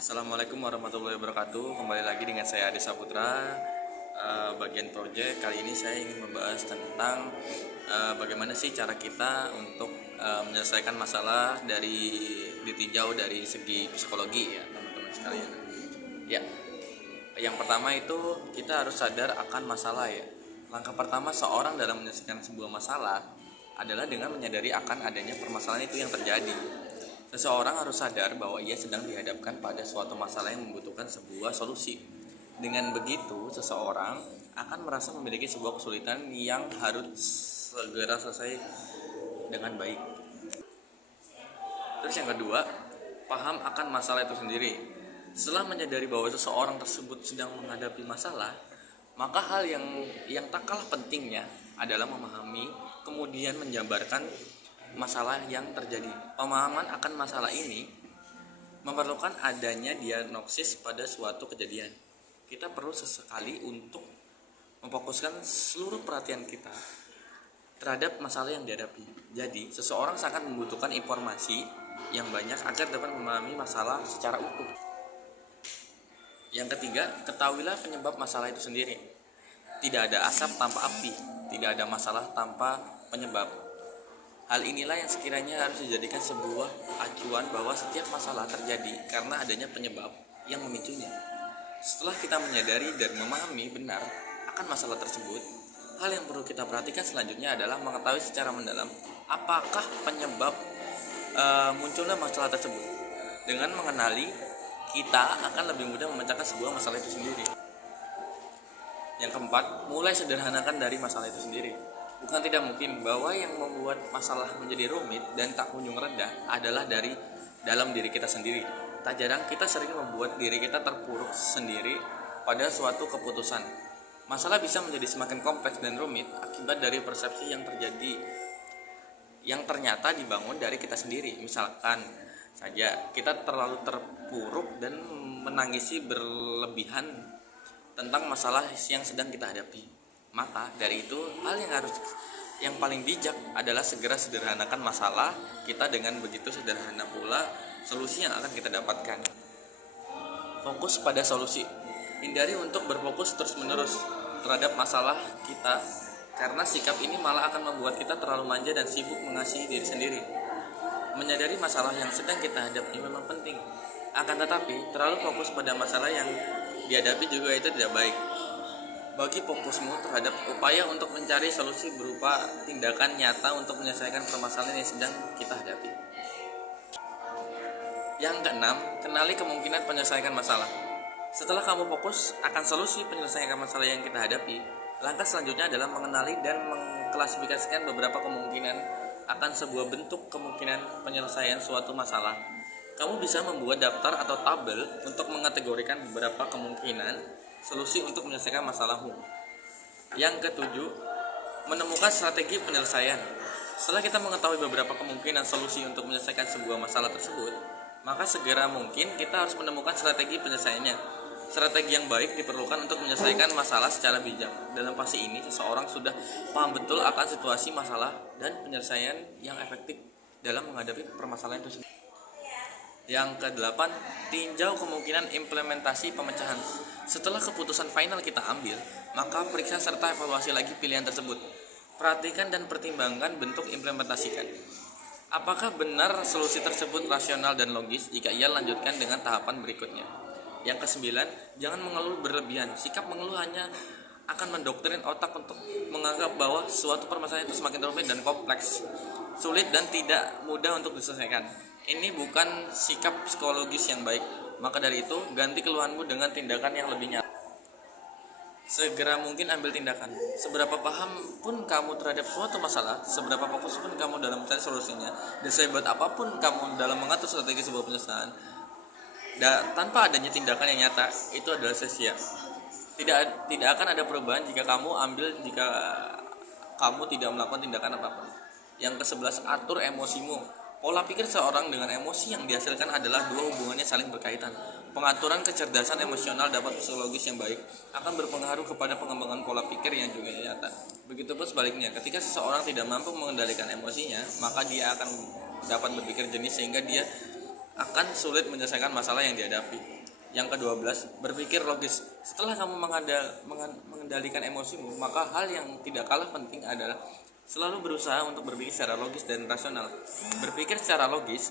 Assalamualaikum warahmatullahi wabarakatuh. Kembali lagi dengan saya Ade Saputra. Bagian proyek kali ini saya ingin membahas tentang bagaimana sih cara kita untuk menyelesaikan masalah ditinjau dari segi psikologi ya teman-teman sekalian. Ya, yang pertama itu kita harus sadar akan masalah ya. Langkah pertama seorang dalam menyelesaikan sebuah masalah adalah dengan menyadari akan adanya permasalahan itu yang terjadi. Seseorang harus sadar bahwa ia sedang dihadapkan pada suatu masalah yang membutuhkan sebuah solusi. Dengan begitu, seseorang akan merasa memiliki sebuah kesulitan yang harus segera selesai dengan baik. Terus yang kedua, paham akan masalah itu sendiri. Setelah menyadari bahwa seseorang tersebut sedang menghadapi masalah, maka hal yang tak kalah pentingnya adalah memahami, kemudian menjabarkan masalah yang terjadi. Pemahaman akan masalah ini memerlukan adanya diagnosis pada suatu kejadian. Kita perlu sesekali untuk memfokuskan seluruh perhatian kita terhadap masalah yang dihadapi. Jadi, seseorang sangat membutuhkan informasi yang banyak agar dapat memahami masalah secara utuh. Yang ketiga, ketahuilah penyebab masalah itu sendiri. Tidak ada asap tanpa api, tidak ada masalah tanpa penyebab. Hal inilah yang sekiranya harus dijadikan sebuah acuan bahwa setiap masalah terjadi karena adanya penyebab yang memicunya. Setelah kita menyadari dan memahami benar akan masalah tersebut, hal yang perlu kita perhatikan selanjutnya adalah mengetahui secara mendalam apakah penyebab munculnya masalah tersebut. Dengan mengenali, kita akan lebih mudah memecahkan sebuah masalah itu sendiri. Yang keempat, mulai sederhanakan dari masalah itu sendiri. Bukan tidak mungkin bahwa yang membuat masalah menjadi rumit dan tak kunjung reda adalah dari dalam diri kita sendiri. Tak jarang kita sering membuat diri kita terpuruk sendiri pada suatu keputusan. Masalah bisa menjadi semakin kompleks dan rumit akibat dari persepsi yang ternyata dibangun dari kita sendiri. Misalkan saja kita terlalu terpuruk dan menangisi berlebihan tentang masalah yang sedang kita hadapi. Maka dari itu hal yang paling bijak adalah segera sederhanakan masalah kita. Dengan begitu sederhana pula solusi yang akan kita dapatkan. Fokus pada solusi. Hindari untuk berfokus terus-menerus terhadap masalah kita, karena sikap ini malah akan membuat kita terlalu manja dan sibuk mengasihi diri sendiri. Menyadari masalah yang sedang kita hadapi memang penting, akan tetapi terlalu fokus pada masalah yang dihadapi juga itu tidak baik. Bagi fokusmu terhadap upaya untuk mencari solusi berupa tindakan nyata untuk menyelesaikan permasalahan yang sedang kita hadapi. Yang keenam, kenali kemungkinan penyelesaian masalah. Setelah kamu fokus akan solusi penyelesaian masalah yang kita hadapi, langkah selanjutnya adalah mengenali dan mengklasifikasikan beberapa kemungkinan akan sebuah bentuk kemungkinan penyelesaian suatu masalah. Kamu bisa membuat daftar atau tabel untuk mengategorikan beberapa kemungkinan solusi untuk menyelesaikan masalahmu. Yang ketujuh, menemukan strategi penyelesaian. Setelah kita mengetahui beberapa kemungkinan solusi untuk menyelesaikan sebuah masalah tersebut, maka segera mungkin kita harus menemukan strategi penyelesaiannya. Strategi yang baik diperlukan untuk menyelesaikan masalah secara bijak. Dalam fase ini, seseorang sudah paham betul akan situasi masalah dan penyelesaian yang efektif dalam menghadapi permasalahan itu sendiri. Yang kedelapan, tinjau kemungkinan implementasi pemecahan. Setelah keputusan final kita ambil, maka periksa serta evaluasi lagi pilihan tersebut. Perhatikan dan pertimbangkan bentuk implementasikan. Apakah benar solusi tersebut rasional dan logis jika ia lanjutkan dengan tahapan berikutnya. Yang kesembilan, jangan mengeluh berlebihan. Sikap mengeluh hanya akan mendoktrin otak untuk menganggap bahwa suatu permasalahan itu semakin rumit dan kompleks, sulit dan tidak mudah untuk diselesaikan. Ini bukan sikap psikologis yang baik. Maka dari itu, ganti keluhanmu dengan tindakan yang lebih nyata. Segera mungkin ambil tindakan. Seberapa paham pun kamu terhadap suatu masalah, seberapa fokus pun kamu dalam mencari solusinya, dan sehebat apapun kamu dalam mengatur strategi sebuah penyelesaian, tanpa adanya tindakan yang nyata, itu adalah sia-sia. Tidak akan ada perubahan jika kamu tidak melakukan tindakan apapun. Yang ke-11, atur emosimu. Pola pikir seorang dengan emosi yang dihasilkan adalah dua hubungannya saling berkaitan. Pengaturan kecerdasan emosional dapat psikologis yang baik akan berpengaruh kepada pengembangan pola pikir yang juga nyata. Begitupun sebaliknya, ketika seseorang tidak mampu mengendalikan emosinya, maka dia akan dapat berpikir jernih sehingga dia akan sulit menyelesaikan masalah yang dihadapi. Yang ke-12, berpikir logis. Setelah kamu mengendalikan emosimu, maka hal yang tidak kalah penting adalah selalu berusaha untuk berpikir secara logis dan rasional. Berpikir secara logis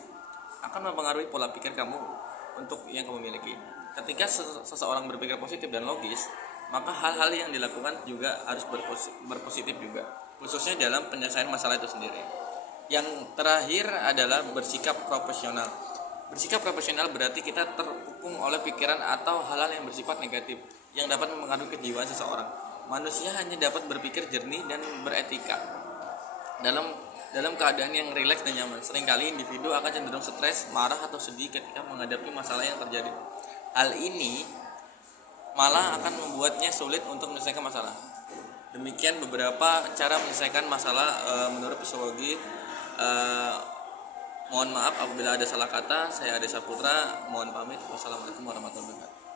akan mempengaruhi pola pikir kamu untuk yang kamu miliki. Ketika seseorang berpikir positif dan logis, maka hal-hal yang dilakukan juga harus berpositif juga, khususnya dalam penyelesaian masalah itu sendiri. Yang terakhir adalah bersikap profesional. Bersikap profesional berarti kita terkepung oleh pikiran atau hal-hal yang bersifat negatif yang dapat mempengaruhi kejiwaan seseorang. Manusia hanya dapat berpikir jernih dan beretika dalam keadaan yang rileks dan nyaman. Seringkali individu akan cenderung stres, marah atau sedih ketika menghadapi masalah yang terjadi. Hal ini malah akan membuatnya sulit untuk menyelesaikan masalah. Demikian beberapa cara menyelesaikan masalah menurut psikologi. Mohon maaf apabila ada salah kata. Saya Ade Saputra, mohon pamit. Wassalamualaikum warahmatullahi wabarakatuh.